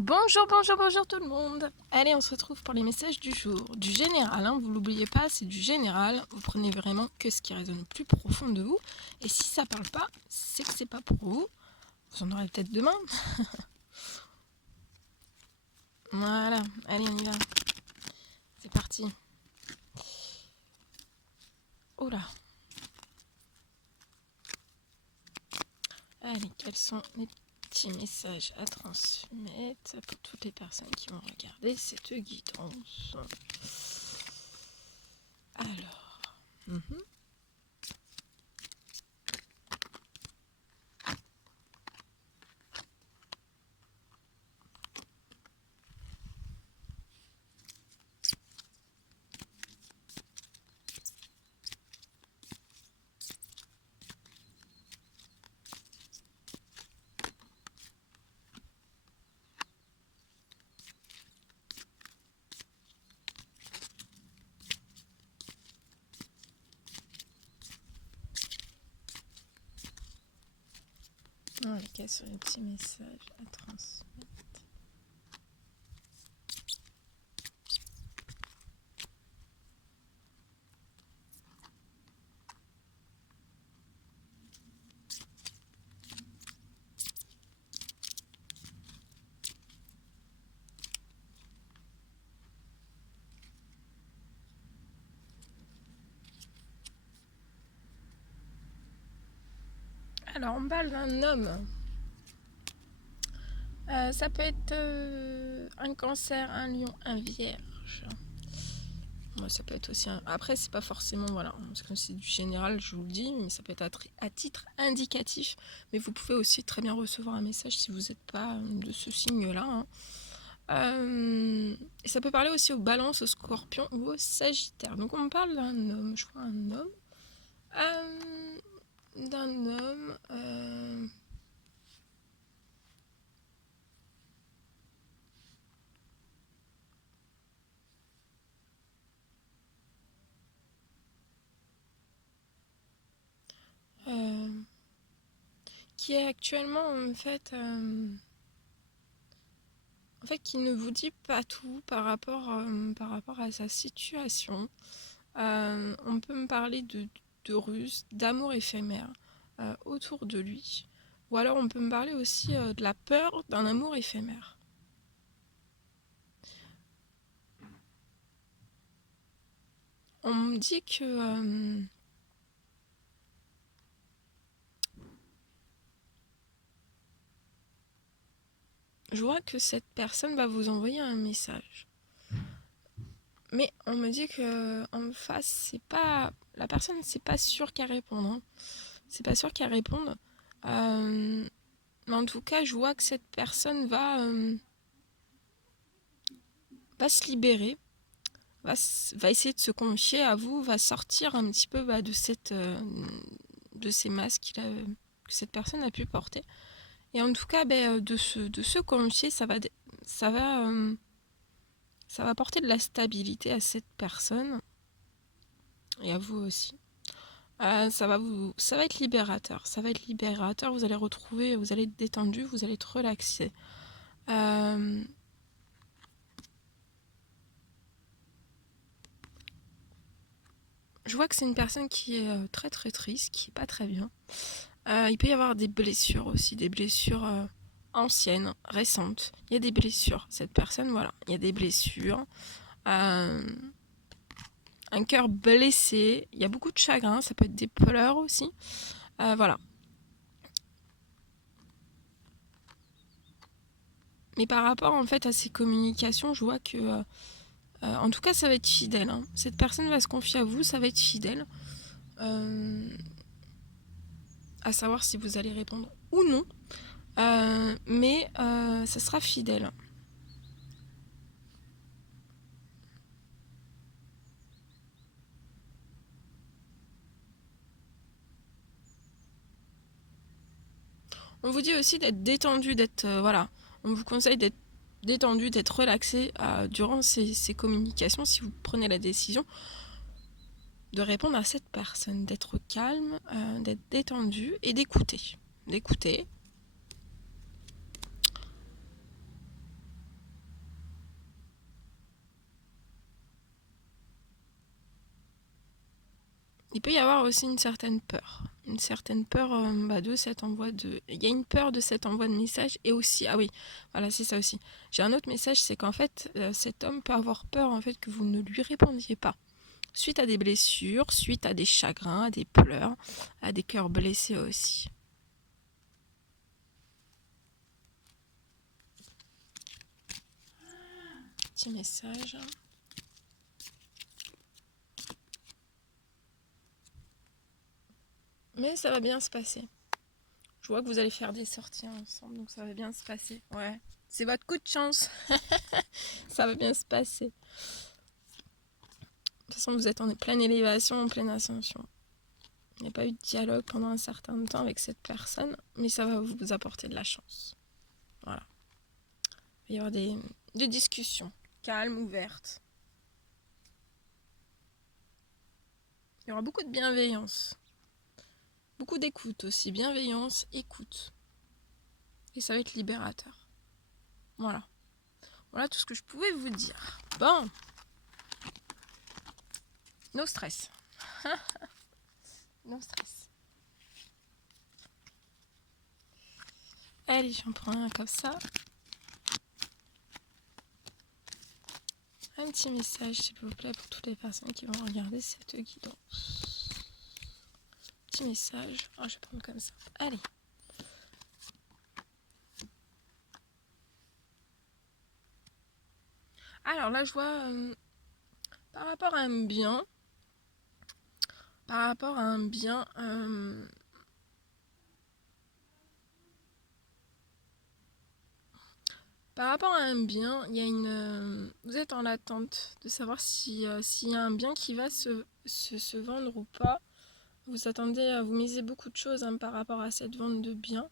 Bonjour, bonjour, bonjour tout le monde. Allez, on se retrouve pour les messages du jour. Du général, hein, vous l'oubliez pas, c'est du général. Vous prenez vraiment que ce qui résonne le plus profond de vous. Et si ça parle pas, c'est que c'est pas pour vous. Vous en aurez peut-être demain. Voilà, allez, on y va. C'est parti. Oula. Allez, quels sont les petits messages à transmettre pour toutes les personnes qui vont regarder cette guidance. Alors. Voilà, quels sont les petits messages à transmettre. Alors, on parle d'un homme. Ça peut être un cancer, un lion, un vierge. Moi, ça peut être aussi un... Après, c'est pas forcément, voilà, parce que c'est du général, je vous le dis, mais ça peut être à titre indicatif. Mais vous pouvez aussi très bien recevoir un message si vous n'êtes pas de ce signe-là. Hein. Et ça peut parler aussi aux balances, aux scorpions ou aux sagittaires. Donc, on parle d'un homme, je vois un homme. D'un homme... qui est actuellement en fait qui ne vous dit pas tout par rapport à sa situation. On peut me parler de ruse, d'amour éphémère autour de lui, ou alors on peut me parler aussi de la peur d'un amour éphémère. On me dit que je vois que cette personne va vous envoyer un message. Mais on me dit que en face, c'est pas la personne, c'est pas sûr qu'elle réponde. Hein. C'est pas sûr qu'elle réponde. Mais en tout cas, je vois que cette personne va se libérer, va essayer de se confier à vous, va sortir un petit peu de ces masques que cette personne a pu porter. Et en tout cas, de se confier, ça va, ça va apporter de la stabilité à cette personne et à vous aussi. Ça va être libérateur. Ça va être libérateur. Vous allez être détendu, vous allez être relaxé. Je vois que c'est une personne qui est très très triste, qui est pas très bien. Il peut y avoir des blessures aussi, des blessures anciennes, récentes. Il y a des blessures. Cette personne, voilà, il y a des blessures. Un cœur blessé. Il y a beaucoup de chagrin. Ça peut être des pleurs aussi. Voilà. Mais par rapport en fait à ces communications, je vois que en tout cas ça va être fidèle. Hein. Cette personne va se confier à vous, ça va être fidèle. À savoir si vous allez répondre ou non. Mais ça sera fidèle. On vous dit aussi d'être détendu, voilà. On vous conseille d'être détendu, d'être relaxé durant ces communications si vous prenez la décision de répondre à cette personne, d'être calme, d'être détendu et d'écouter. D'écouter. il peut y avoir aussi une certaine peur. Une certaine peur de cet envoi de... Il y a une peur de cet envoi de message et aussi... Ah oui, voilà, c'est ça aussi. J'ai un autre message, c'est qu'en fait, cet homme peut avoir peur en fait que vous ne lui répondiez pas. Suite à des blessures, suite à des chagrins, à des pleurs, à des cœurs blessés aussi. Petit message. Mais ça va bien se passer. Je vois que vous allez faire des sorties ensemble, donc ça va bien se passer. Ouais, c'est votre coup de chance. Ça va bien se passer. De toute façon, vous êtes en pleine élévation, en pleine ascension. Il n'y a pas eu de dialogue pendant un certain temps avec cette personne, mais ça va vous apporter de la chance. Voilà. Il va y avoir des discussions calmes, ouvertes. Il y aura beaucoup de bienveillance. Beaucoup d'écoute aussi. Bienveillance, écoute. Et ça va être libérateur. Voilà. Voilà tout ce que je pouvais vous dire. Bon. No stress. No stress. Allez, j'en prends un comme ça. Un petit message, s'il vous plaît, pour toutes les personnes qui vont regarder cette guidance. Petit message. Oh, je vais prendre comme ça. Allez. Alors là, je vois par rapport à un bien. Par rapport à un bien. Par rapport à un bien, il y a une. Vous êtes en attente de savoir s'il y a un bien qui va se vendre ou pas. Vous attendez, vous misez beaucoup de choses par rapport à cette vente de biens.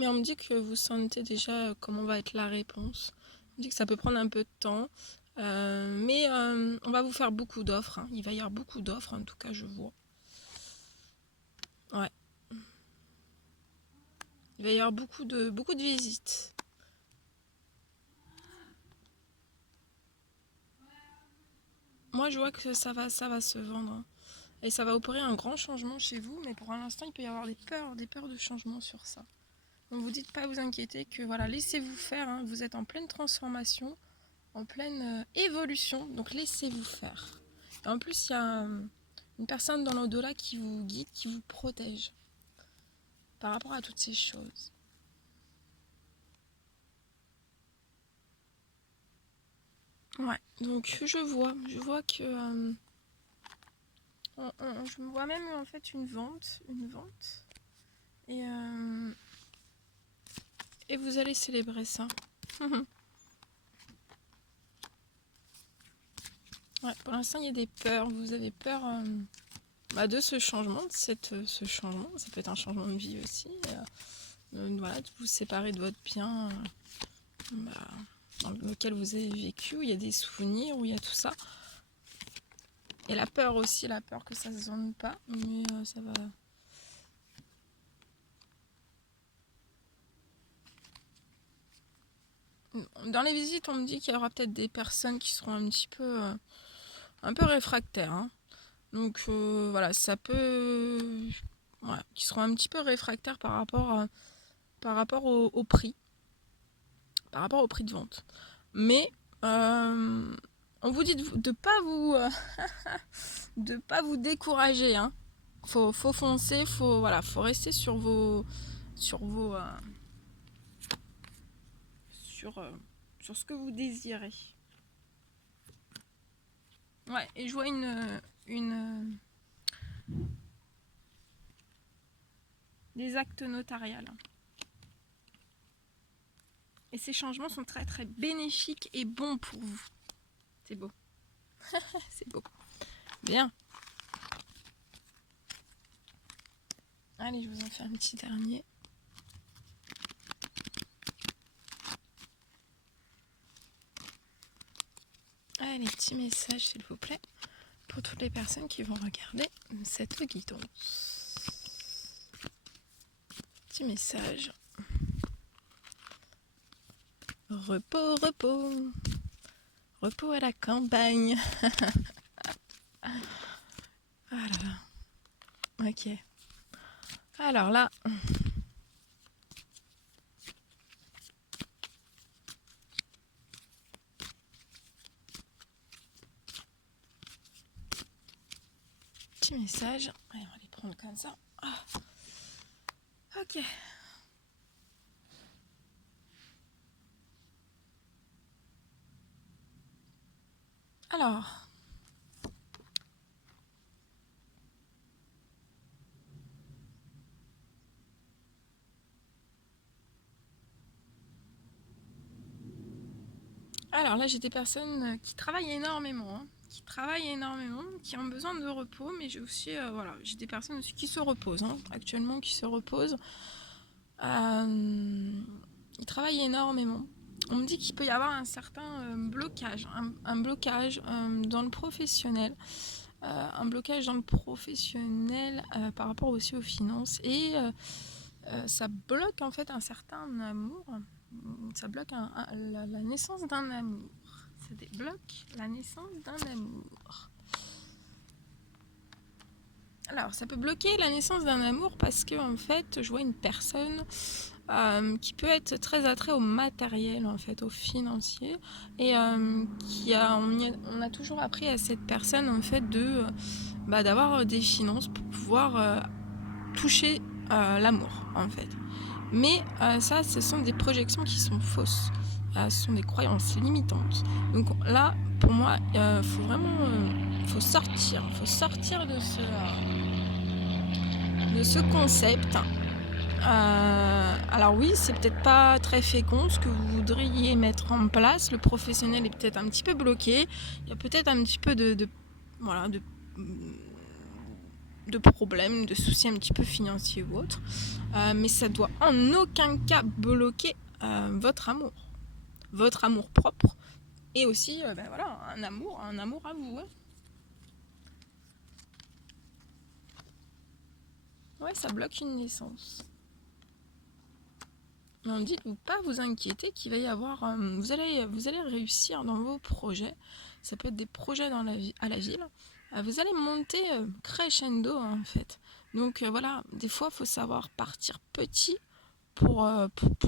Mais on me dit que vous sentez déjà comment va être la réponse. On me dit que ça peut prendre un peu de temps. Mais on va vous faire beaucoup d'offres. Hein. Il va y avoir beaucoup d'offres, en tout cas, je vois. Ouais. Il va y avoir beaucoup de visites. Moi, je vois que ça va se vendre. Hein. Et ça va opérer un grand changement chez vous. Mais pour l'instant, il peut y avoir des peurs de changement sur ça. Donc, vous dites pas vous inquiéter que voilà, laissez-vous faire. Hein. Vous êtes en pleine transformation, en pleine évolution. Donc, laissez-vous faire. Et en plus, il y a une personne dans l'au-delà qui vous guide, qui vous protège par rapport à toutes ces choses. Ouais, donc je vois que je me vois même en fait une vente, et vous allez célébrer ça. Ouais, pour l'instant il y a des peurs, vous avez peur de ce changement, ce changement, ça peut être un changement de vie aussi, voilà, de vous séparer de votre bien dans lequel vous avez vécu, où il y a des souvenirs, où il y a tout ça. Et la peur aussi, la peur que ça se vende pas, mais ça va. Dans les visites, on me dit qu'il y aura peut-être des personnes qui seront un peu réfractaires. Hein. Donc voilà, ça peut, voilà, qui seront un petit peu réfractaires par rapport au prix, par rapport au prix de vente. Mais on vous dit de pas vous décourager. Hein. Faut foncer, faut rester sur ce que vous désirez. Ouais, et je vois des actes notariales. Et ces changements sont très très bénéfiques et bons pour vous. C'est beau. C'est beau. Bien. Allez, je vous en fais un petit dernier. Allez, petit message s'il vous plaît pour toutes les personnes qui vont regarder cette guidance. Petit message. Repos, repos. Repos à la campagne. Ah là là. Ok. Alors là. Petit message. Allez, on va les prendre comme ça. Ah. Ok. Alors. Alors là, j'ai des personnes qui travaillent énormément, qui ont besoin de repos, mais j'ai aussi, voilà, j'ai des personnes aussi qui se reposent, actuellement, qui se reposent. Ils travaillent énormément. On me dit qu'il peut y avoir un certain blocage, un blocage dans le professionnel, par rapport aussi aux finances, et ça bloque en fait un certain amour. Ça bloque la naissance d'un amour. Ça débloque la naissance d'un amour. Alors, ça peut bloquer la naissance d'un amour parce que, en fait, je vois une personne qui peut être très attrait au matériel, en fait, au financier, et on a toujours appris à cette personne, en fait, d'avoir des finances pour pouvoir toucher l'amour, en fait. Mais ça, ce sont des projections qui sont fausses. Ce sont des croyances limitantes. Donc là, pour moi, faut vraiment faut sortir de ce concept. Alors oui, c'est peut-être pas très fécond ce que vous voudriez mettre en place. Le professionnel est peut-être un petit peu bloqué. Il y a peut-être un petit peu voilà, de problèmes, de soucis un petit peu financiers ou autres. Mais ça doit en aucun cas bloquer votre amour propre, et aussi voilà, un amour à vous. Ouais, ça bloque une naissance. On dit de ne pas vous inquiéter qu'il va y avoir, vous allez réussir dans vos projets. Ça peut être des projets à la ville. Vous allez monter crescendo, en fait. Donc voilà, des fois il faut savoir partir petit pour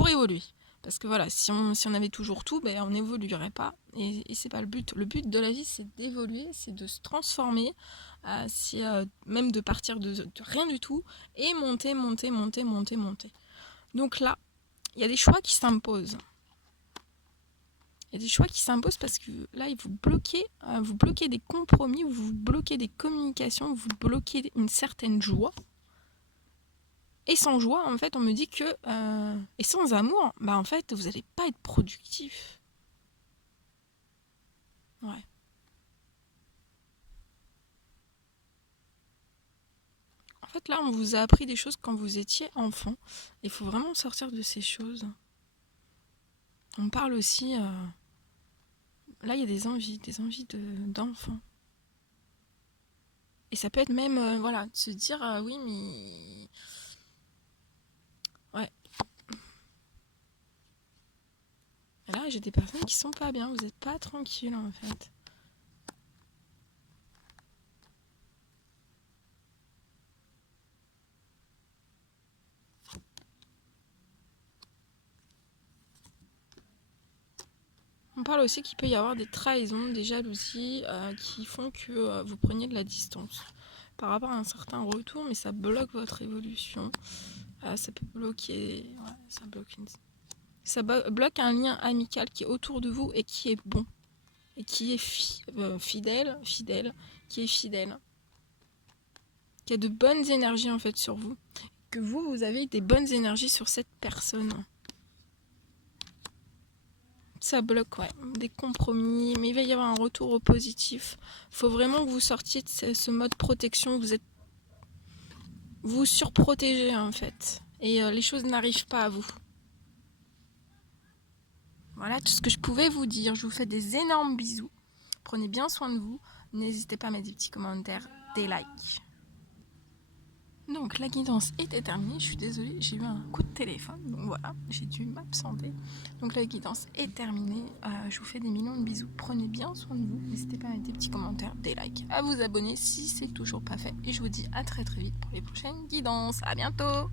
évoluer. Parce que voilà, si on avait toujours tout, on n'évoluerait pas. Et c'est pas le but. Le but de la vie, c'est d'évoluer, c'est de se transformer, c'est même de partir de rien du tout et monter. Donc là, il y a des choix qui s'imposent. Il y a des choix qui s'imposent parce que là, vous bloquez des compromis, vous bloquez des communications, vous bloquez une certaine joie. Et sans joie, en fait, on me dit que... et sans amour, en fait, vous n'allez pas être productif. Ouais. En fait, là, on vous a appris des choses quand vous étiez enfant. Il faut vraiment sortir de ces choses. On parle aussi... là, il y a des envies d'enfants. Et ça peut être même, voilà, de se dire, oui, mais... Ouais. Et là, j'ai des personnes qui sont pas bien. Vous n'êtes pas tranquille, en fait. On parle aussi qu'il peut y avoir des trahisons, des jalousies qui font que vous preniez de la distance par rapport à un certain retour, mais ça bloque votre évolution. Ça peut bloquer... Ouais, ça bloque un lien amical qui est autour de vous et qui est bon. Et qui est fidèle, qui est fidèle. Qui a de bonnes énergies en fait sur vous. Que vous avez des bonnes énergies sur cette personne. Ça bloque, ouais, des compromis, mais il va y avoir un retour au positif. Il faut vraiment que vous sortiez de ce mode protection. Vous surprotégez en fait, et les choses n'arrivent pas à vous. Voilà tout ce que je pouvais vous dire. Je vous fais des énormes bisous. Prenez bien soin de vous. N'hésitez pas à mettre des petits commentaires, des likes. Donc la guidance était terminée, je suis désolée, j'ai eu un coup de téléphone, donc voilà, j'ai dû m'absenter. Donc la guidance est terminée, je vous fais des millions de bisous, prenez bien soin de vous, n'hésitez pas à mettre des petits commentaires, des likes, à vous abonner si c'est toujours pas fait, et je vous dis à très très vite pour les prochaines guidances, à bientôt.